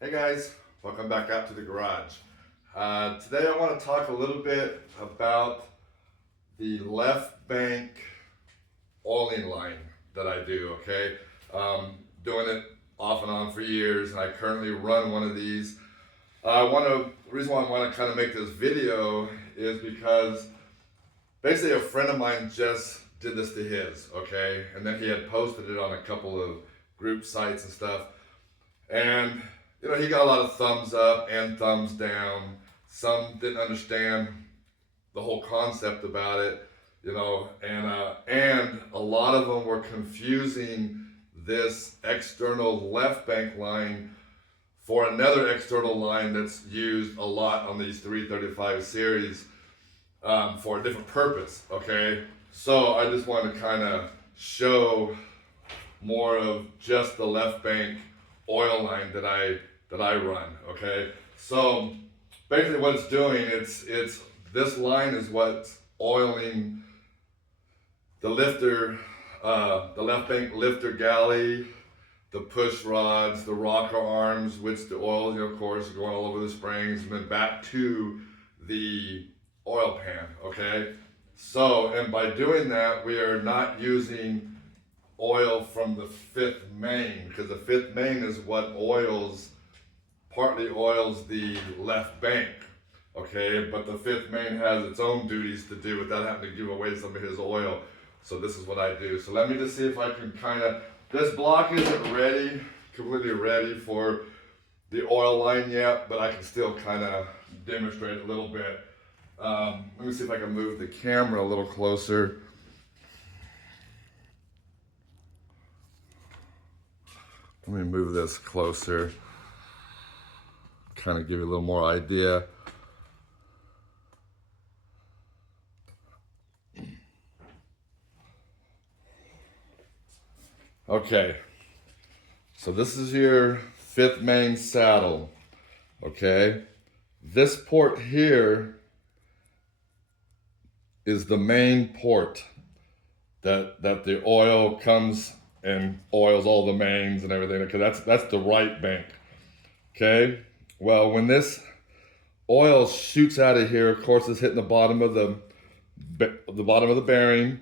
Hey guys, welcome back out to the garage. Today I want to talk a little bit about the left bank oiling line that I do, okay? Doing it off and on for years, and I currently run one of these. The reason why I want to kind of make this video is because basically a friend of mine just did this to his, okay? And then he had posted it on a couple of group sites and stuff. And he got a lot of thumbs up and thumbs down. Some didn't understand the whole concept about it, and a lot of them were confusing this external left bank line for another external line that's used a lot on these 335 series for a different purpose. Okay, so I just want to kind of show more of just the left bank oil line that I run. Okay, so basically what it's doing, it's this line is what's oiling the lifter, the left bank lifter galley, the push rods, the rocker arms, which the oil, of course, going all over the springs, and then back to the oil pan. Okay, so and by doing that, we are not using oil from the fifth main, because the fifth main is what partly oils the left bank. Okay, but the fifth main has its own duties to do without having to give away some of his oil. So this is what I do. So let me just see if I can this block isn't completely ready for the oil line yet, but I can still kind of demonstrate a little bit. Let me see if I can move the camera a little closer. Let me move this closer, kind of give you a little more idea. Okay, so this is your fifth main saddle. Okay, this port here is the main port that the oil comes and oils all the mains and everything. Okay, that's the right bank. Okay, well, when this oil shoots out of here, of course, it's hitting the bottom of the bearing,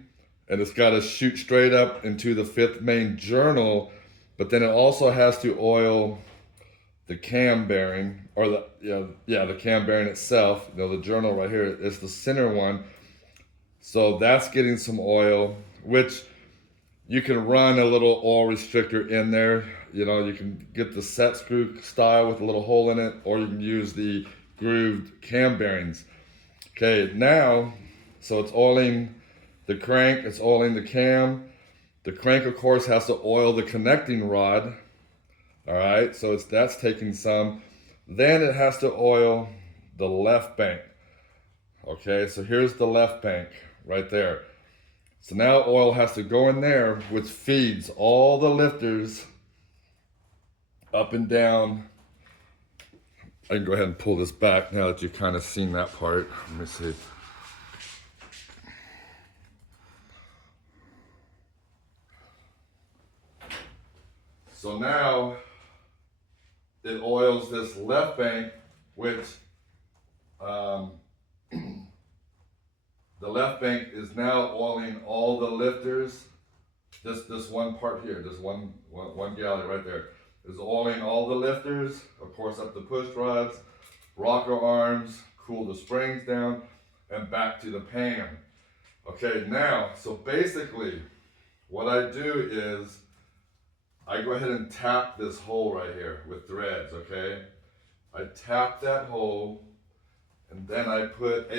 and it's got to shoot straight up into the fifth main journal. But then it also has to oil the cam bearing, or the cam bearing itself. The journal right here is the center one. So that's getting some oil, which you can run a little oil restrictor in there. You can get the set screw style with a little hole in it, or you can use the grooved cam bearings. Okay, now, so it's oiling the crank, it's oiling the cam. The crank, of course, has to oil the connecting rod. All right, so that's taking some. Then it has to oil the left bank. Okay, so here's the left bank right there. So now oil has to go in there, which feeds all the lifters up and down. I can go ahead and pull this back now that you've kind of seen that part. Let me see. So now it oils this left bank, which the left bank is now oiling all the lifters. This one part here, this one galley right there, is oiling all the lifters, of course, up the push rods, rocker arms, cool the springs down, and back to the pan. Okay, now, so basically, what I do is I go ahead and tap this hole right here with threads, okay? I tap that hole, and then I put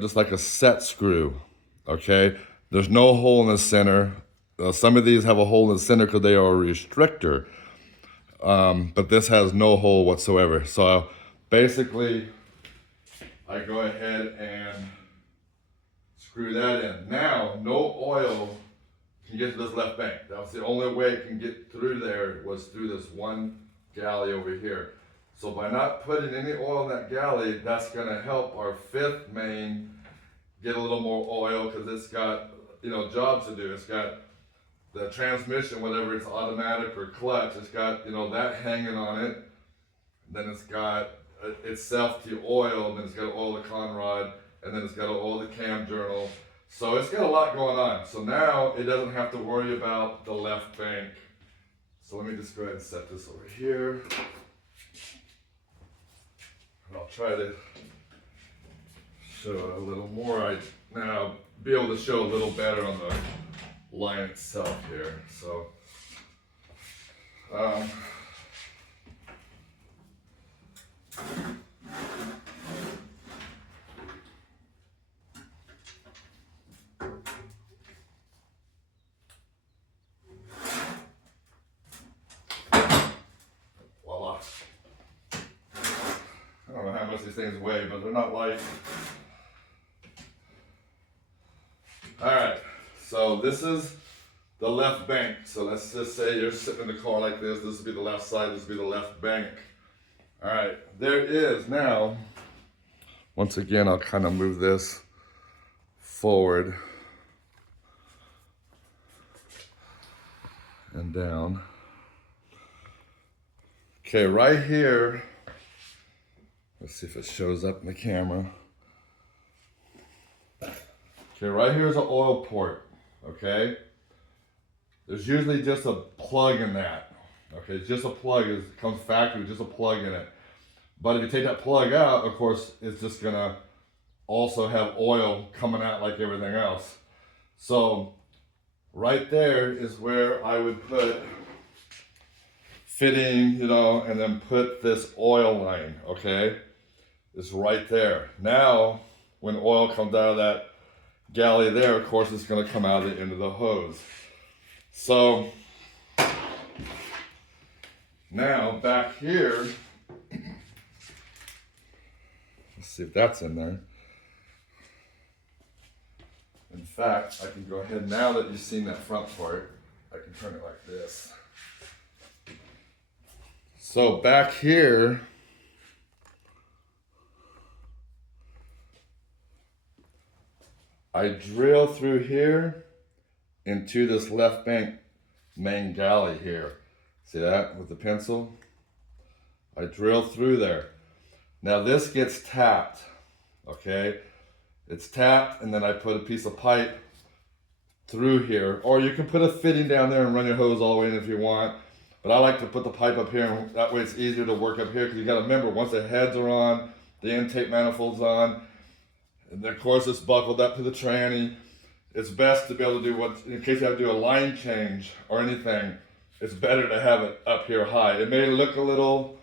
just like a set screw, okay? There's no hole in the center. Some of these have a hole in the center because they are a restrictor, but this has no hole whatsoever. So basically, I go ahead and screw that in. Now, no oil can get to this left bank. That was the only way it can get through there, was through this one galley over here. So by not putting any oil in that galley, that's gonna help our fifth main get a little more oil, because it's got jobs to do. It's got the transmission, whether it's automatic or clutch, it's got, that hanging on it. Then it's got itself to oil, then it's got to oil the con rod, and then it's got to oil the cam journal. So it's got a lot going on. So now it doesn't have to worry about the left bank. So let me just go ahead and set this over here. And I'll try to show it a little more. Now be able to show a little better on the line itself here. So voila. I don't know how much these things weigh, but they're not light. Alright, so this is the left bank. So let's just say you're sitting in the car like this. This would be the left side, this would be the left bank. Alright, there is now, once again, I'll kind of move this forward and down. Okay, right here, let's see if it shows up in the camera. Okay, right here is an oil port, okay? There's usually just a plug in that, okay? It's just a plug, it comes factory, just a plug in it. But if you take that plug out, of course, it's just gonna also have oil coming out like everything else. So right there is where I would put fitting, and then put this oil line, okay? It's right there. Now, when oil comes out of that galley there, of course, it's gonna come out of the end of the hose. So now back here, let's see if that's in there. In fact, I can go ahead, now that you've seen that front part, I can turn it like this. So back here, I drill through here into this left bank main galley here. See that with the pencil? I drill through there. Now this gets tapped, okay? It's tapped, and then I put a piece of pipe through here. Or you can put a fitting down there and run your hose all the way in if you want. But I like to put the pipe up here, and that way it's easier to work up here, because you gotta remember, once the heads are on, the intake manifold's on, and then of course it's buckled up to the tranny. It's best to be able to do in case you have to do a line change or anything, it's better to have it up here high. It may look a little,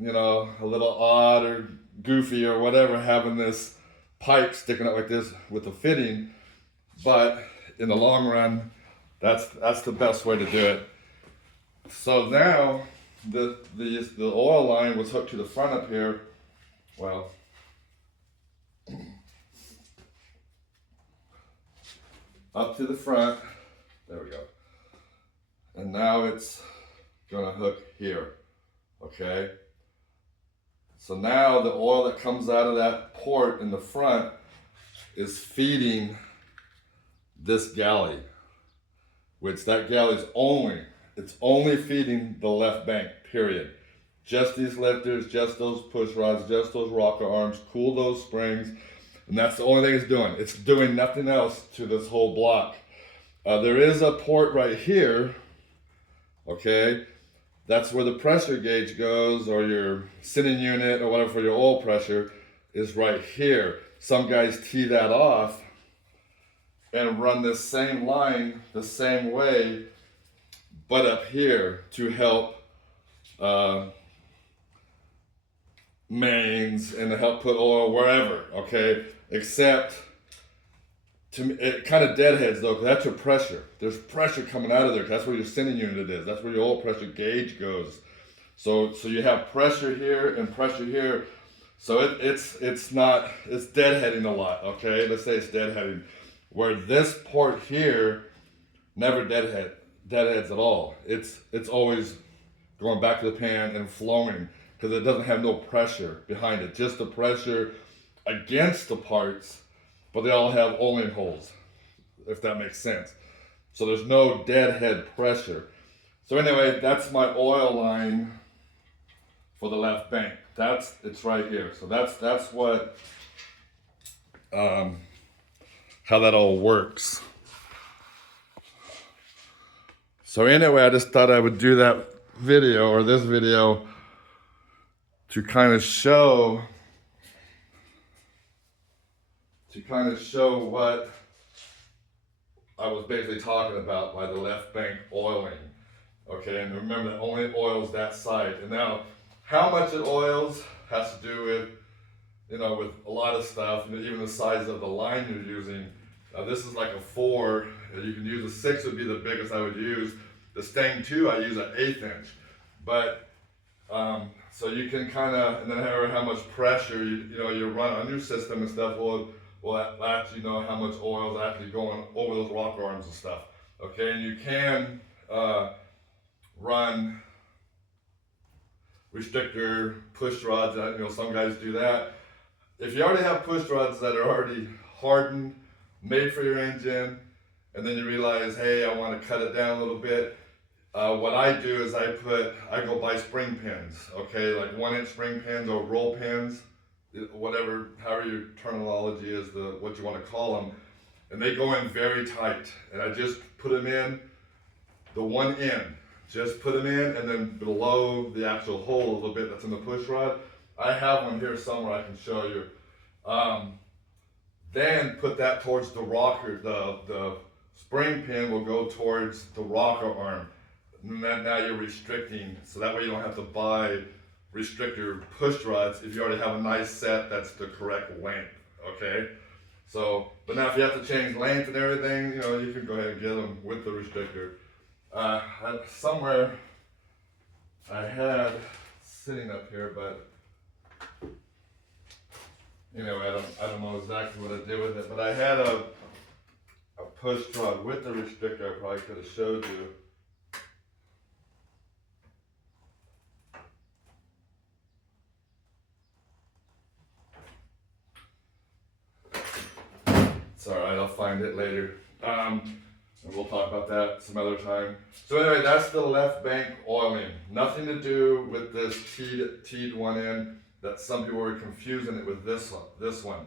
a little odd or goofy or whatever, having this pipe sticking up like this with the fitting, but in the long run, that's the best way to do it. So now the oil line was hooked to the front up here. Well, up to the front. There we go. And now it's gonna hook here. Okay. So now the oil that comes out of that port in the front is feeding this galley, which that galley is only feeding the left bank, period. Just these lifters, just those push rods, just those rocker arms, cool those springs, and that's the only thing it's doing. It's doing nothing else to this whole block. There is a port right here, okay? That's where the pressure gauge goes, or your sending unit, or whatever for your oil pressure, is right here. Some guys tee that off and run this same line the same way, but up here to help mains and to help put oil wherever, okay? Except, to me, it kind of deadheads though, because that's your pressure. There's pressure coming out of there. That's where your sending unit is. That's where your oil pressure gauge goes. So you have pressure here and pressure here. So it's deadheading a lot, okay? Let's say it's deadheading. Where this port here never deadheads at all. It's always going back to the pan and flowing, because it doesn't have no pressure behind it, just the pressure against the parts, but they all have oiling holes, if that makes sense. So there's no deadhead pressure. So anyway, that's my oil line for the left bank. It's right here. So that's what how that all works. So anyway, I just thought I would do that video, or this video, to kind of show what I was basically talking about by the left bank oiling. Okay, and remember that only oils that side. And now, how much it oils has to do with, with a lot of stuff, even the size of the line you're using. This is like a 4. You can use a 6 would be the biggest I would use. The Stang 2, I use an 1/8 inch. But, so you can kind of, and then how much pressure you run on your system and stuff will let you know how much oil is actually going over those rocker arms and stuff. Okay, and you can run restrictor push rods. Some guys do that. If you already have push rods that are already hardened, made for your engine, and then you realize, hey, I want to cut it down a little bit, what I do is I go buy spring pins, okay, like 1-inch spring pins or roll pins, however your terminology is, what you want to call them, and they go in very tight, and I just put them in the one end. Just put them in, and then below the actual hole a little bit that's in the push rod. I have one here somewhere I can show you. Then put that towards the rocker. The spring pin will go towards the rocker arm. And now you're restricting, so that way you don't have to buy restrictor push rods if you already have a nice set that's the correct length. Okay. So, but now if you have to change length and everything, you can go ahead and get them with the restrictor. Somewhere I had sitting up here, but anyway, I don't know exactly what I did with it, but I had a push rod with the restrictor. I probably could have showed you. It's alright, I'll find it later. And we'll talk about that some other time. So anyway, that's the left bank oiling. Nothing to do with this teed one end that some people were confusing it with this one.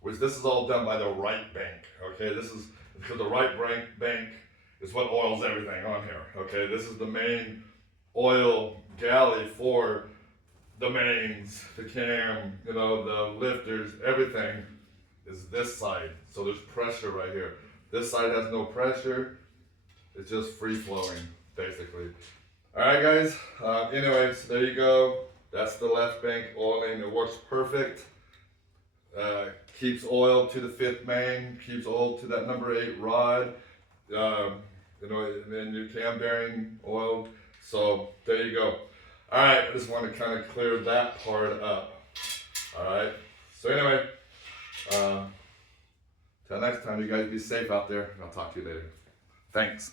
Which this is all done by the right bank. Okay, this is because the right bank is what oils everything on here. Okay, this is the main oil galley for the mains, the cam, the lifters, everything is this side. So there's pressure right here. This side has no pressure. It's just free flowing, basically. All right, guys. Anyways, there you go. That's the left bank oiling. It works perfect. Keeps oil to the 5th main. Keeps oil to that number 8 rod. And then your cam bearing oil. So there you go. All right. I just want to kind of clear that part up. All right. So anyway. Till next time, you guys be safe out there, and I'll talk to you later. Thanks.